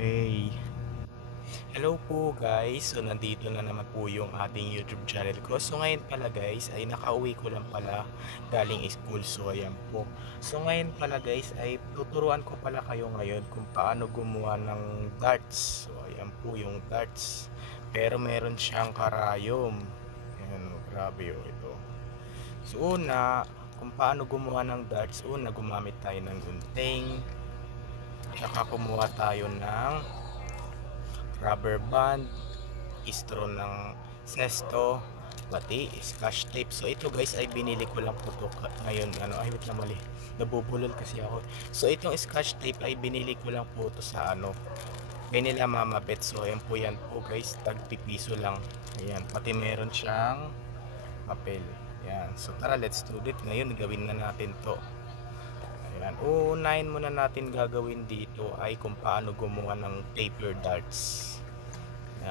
Okay. Hello po guys. So nandito na naman po yung ating YouTube channel ko. So ngayon pala guys ay nakauwi ko lang pala galing school. So ayan po. So ngayon pala guys ay tuturuan ko pala kayo ngayon kung paano gumawa ng darts. So ayan po yung darts. Pero meron siyang karayom. Ayan, grabe oh, ito. So una, kung paano gumawa ng darts, una gumamit tayo ng gunting. Tsaka kumuha tayo ng rubber band, straw ng sesto, pati scotch tape. So ito guys ay binili ko lang po to ngayon. Ay wait lang, mali, nabubulol kasi ako. So itong scotch tape ay binili ko lang po to sa kay nila Mama Bet. So ayan po, yan po guys, tagpipiso lang. Ayan, pati meron siyang papel. Ayan, so tara, let's do it. Ngayon gawin na natin to. Ayan, uunahin muna natin gagawin dito ay kung paano gumawa ng paper darts.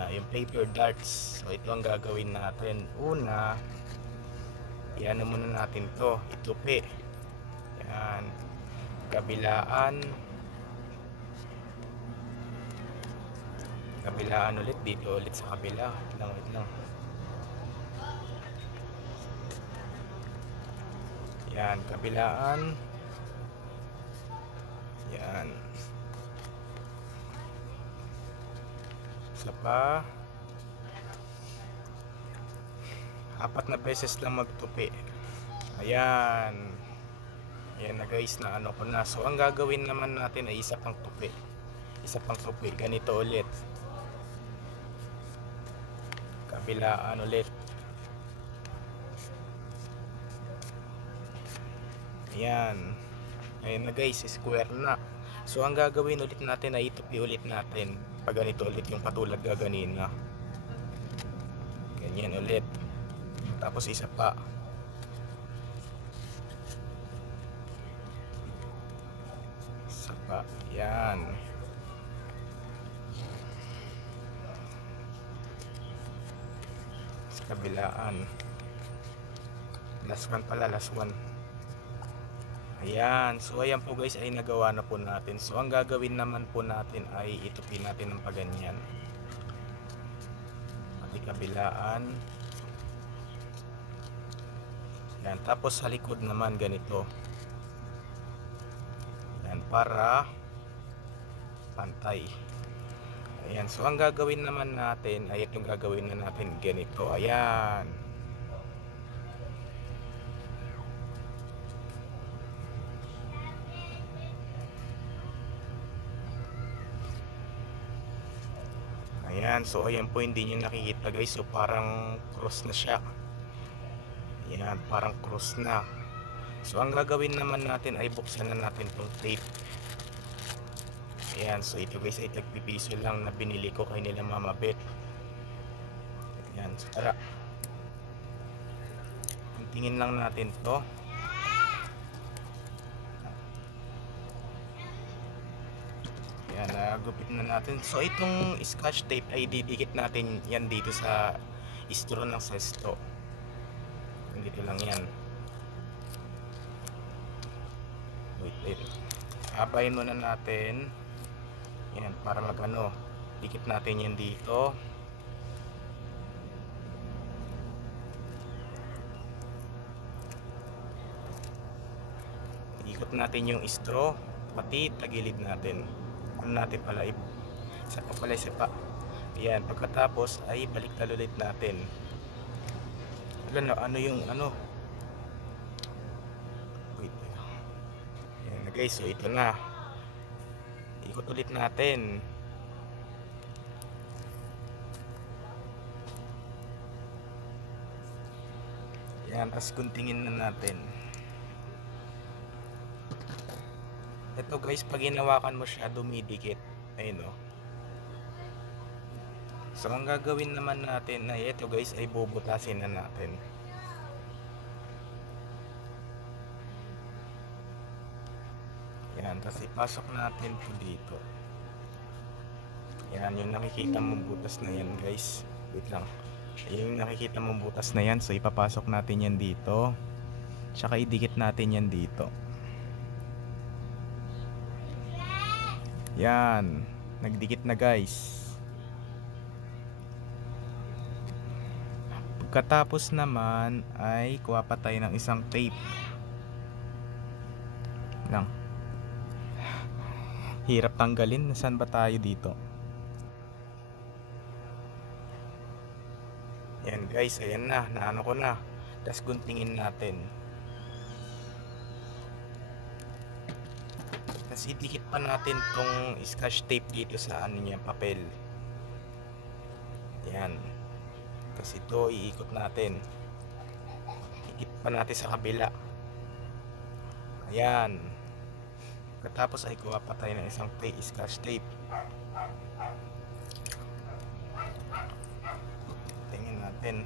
Yung paper darts, so ito ang gagawin natin. Una, yan muna natin to, itupi. Yan, kabilaan ulit, dito ulit sa kabila. Wait lang. Yan, kabilaan. Yan. Isa pa. 4 na beses lang magtupi. Ayan. Ayan na guys, na ko na. So ang gagawin naman natin ay isa pang tupi. Ganito ulit. Kabilaan ulit. Ayan. Ayan na guys, square na. So ang gagawin ulit natin ay itupi ulit natin. Pag ganito ulit yung patulad gaganina. Ganyan ulit. Tapos isa pa. Isa pa. Yan. Sa kabilaan. Last one pala, last one. Ayan. So ayan po guys, ay nagawa na po natin. So ang gagawin naman po natin ay itupi natin ng paganyan. Pati kabilaan. Yan, tapos sa likod naman ganito. Yan, para pantay. Ayan, so ang gagawin naman natin ay itong gagawin na natin ganito. Ayan. Ayan, so ayan po, hindi nyo nakikita guys. So parang cross na siya. Ayan, parang cross na. So ang gagawin naman natin ay buksan na natin tong tape. Ayan, so ito guys ay tagpipiso lang na binili ko kay nila Mama Bet. Ayan, so tara, tingin lang natin to. Ayan, nagupit na natin. So itong scotch tape ay didikit natin yan dito sa straw ng sesto. Dito lang yan. Wait. Abayin muna natin. Yan, para magano. Dikit natin yan dito. Ikot natin yung straw, pati tagilid natin. Ano natin pala, isa pa. Ayan, pagkatapos ay baliktad ulit natin. Ano yung wait. Ayan na guys, so ito na. Ikot ulit natin. Ayan, tapos guntingin na natin. Ito guys, pag hinawakan mo siya, dumidikit. Ayun o. So ang gagawin naman natin ay ito guys, ay bubutasin na natin. Yan, tapos ipasok natin po dito. Yan, yung nakikita mong butas na yan guys. Wait lang. Yung nakikita mong butas na yan, so ipapasok natin yan dito. Tsaka idikit natin yan dito. Yan. Nagdikit na guys. Pagkatapos naman ay kuha pa tayo ng isang tape lang. Hirap tanggalin. Saan ba tayo dito? Yan guys, ayan na, naano ko na. Tapos guntingin natin. Tapos idikit pa natin tong scotch tape dito sa ano niya, papel. Yan. Tapos ito iikot natin. Ikit pa natin sa kabila. Ayan. Katapos ay kuha pa tayo ng isang scotch tape. Tingnan natin.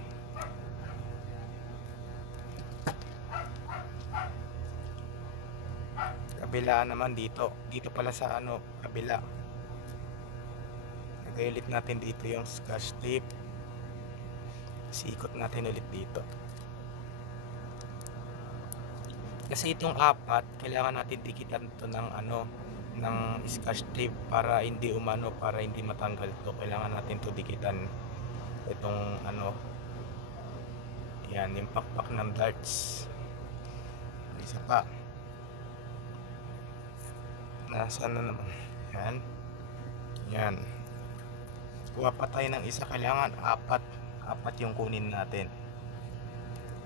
Kabila naman dito. Dito pala sa ano, kabila. Nagayulit natin dito yung scotch tape. Sikot natin ulit dito. Kasi itong apat, kailangan natin dikitan to ng ano, ng scotch tape para hindi umano, para hindi matanggal to. Kailangan natin to dikitan. Itong ano, yan, yung pakpak ng darts. Isa pa. Nasaan na naman? Yan. Yan. Kuha pa tayo ng isa, kailangan apat yung kunin natin.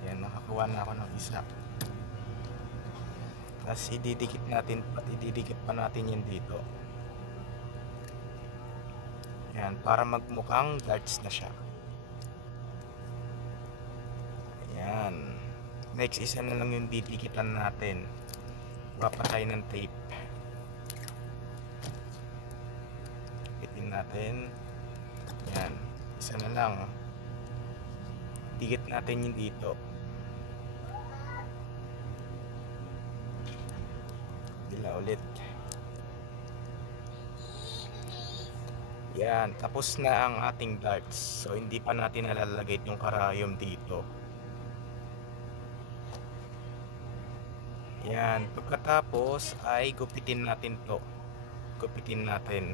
Yan, nakakuha na ako ng isa. Tapos ididikit pa natin yan dito. Yan, para magmukhang darts na siya. Yan. Next, isa na lang yung didikitan natin. Kuha pa tayo ng tape. Dikitin natin. Yan, isa na lang. Dikit natin yung dito. Dila ulit. Yan, tapos na ang ating darts. So hindi pa natin nalalagay yung karayom dito. Yan, pagkatapos ay gupitin natin to. Gupitin natin.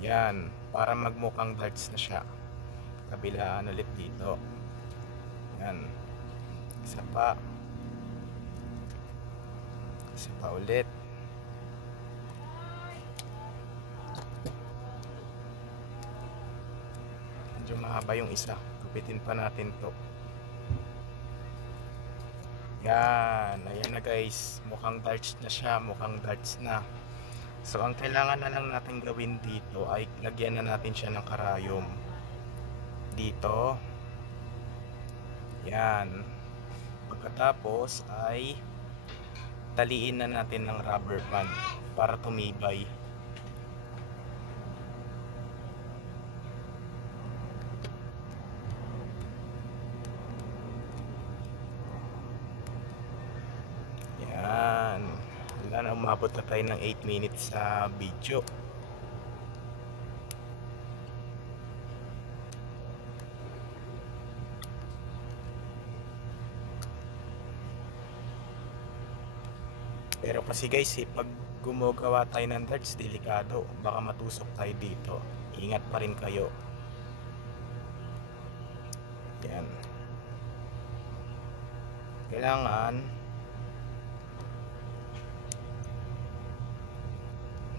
Yan, para magmukhang darts na siya. Kabilaan ulit dito. Yan. Isa pa. Isa pa ulit. Medyo mahaba yung isa. Gupitin pa natin to. Yan. Ayan na guys. Mukhang darts na siya. Mukhang darts na. So ang kailangan na lang natin gawin dito ay lagyan na natin siya ng karayom. Dito. Yan. Pagkatapos ay taliin na natin ng rubber band para tumibay. Yan. Wala na, umabot na tayo ng 8 minutes sa video. Pero kasi guys, pag gumagawa tayo ng darts, delikado. Baka matusok tayo dito. Ingat pa rin kayo. Yan. Kailangan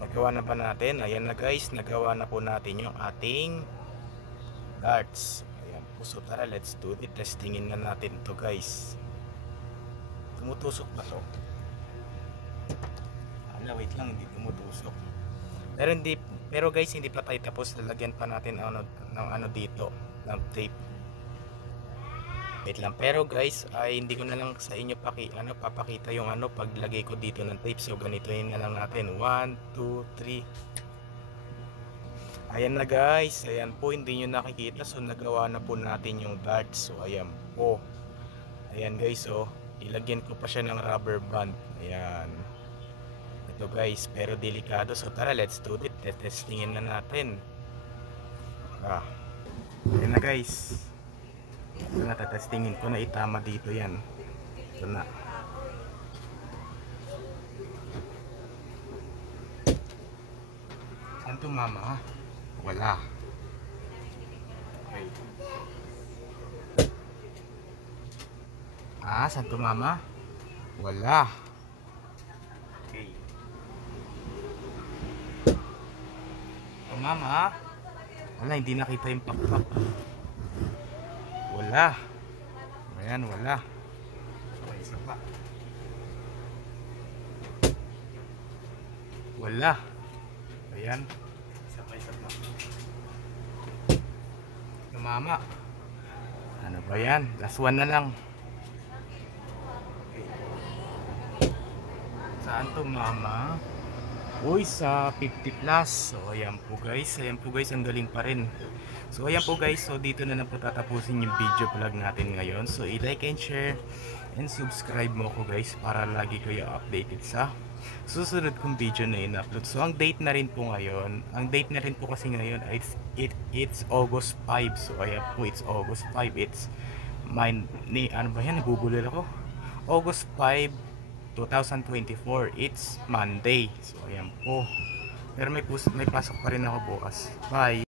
nagawa na ba natin? Ayan na guys, nagawa na po natin yung ating darts. Ayan po, so tara, let's do it. Testingin na natin to guys. Tumutusok ba to? Wait lang, hindi tumutusok. Pero guys, hindi pa tayo tapos. Lalagyan pa natin ng ano dito, ng tape. Wait lang. Pero guys, ay hindi ko na lang sa inyo papakita yung paglagay ko dito ng tape. So ganito yun na lang natin. 1, 2, 3. Ayan na guys. Ayan po, hindi nyo nakikita. So nagawa na po natin yung darts. So ayan po. Ayan guys, so ilagyan ko pa siya ng rubber band. Ayan. Ito guys, pero delikado. So tara, let's do it. Testingin na natin. Ayan na guys. Ito na, testingin ko na itama dito yan. Ito na. Saan tumama? Wala. Okay. Saan tumama? Wala. Okay. Tumama? Wala, hindi nakita yung pakpak. Wala. Ayan, wala. Okay, isa pa. Wala. Ayan. Isa pa, isa pa. Tumama. Ano ba yan? Last one na lang. Okay. Saan tumama? Uy, sa 50 plus. So ayan po guys. Ayan po guys, ang galing pa rin. So ayan po guys. So dito na lang po tatapusin yung video vlog natin ngayon. So i-like and share and subscribe mo ko guys para lagi kayo updated sa susunod kong video na in-upload. So ang date na rin po ngayon, ang date na rin po kasi ngayon it's August 5. So ayan po, it's August 5. It's ano ba yan, nagugulol ako. August 5, 2024. It's Monday. So ayan po. Pero may pasok pa rin ako bukas. Bye.